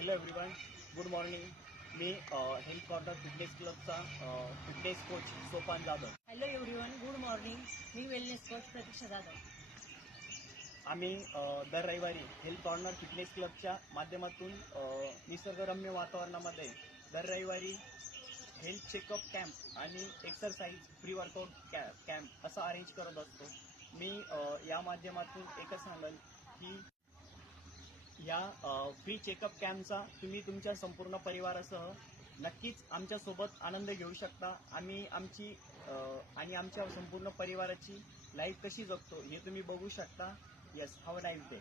Hello everyone, good morning. मी health corner fitness क्लबचा fitness coach Sopan Jadhav. Hello everyone, good morning. मी wellness coach Pratiksha Jadhav. आम्ही दर रविवारी हेल्थ कॉर्नर फिटनेस क्लबच्या माध्यमातून निसर्गरम्य वातावरणामध्ये दर रविवारी हेल्थ चेकअप कॅम्प आणि एक्सरसाइज प्री वर्कआउट कॅम्प असा अरेंज करत असतो. मी या माध्यमातून एकच सांगेल की या फ्री चेकअप कॅम्पचा तुम्ही तुमच्या संपूर्ण परिवारासह नक्कीच आमच्यासोबत आनंद घेऊ शकता. आम्ही आमची आणि आमच्या संपूर्ण परिवाराची लाईफ कशी जगतो हे तुम्ही बघू शकता. Yes, have a nice day.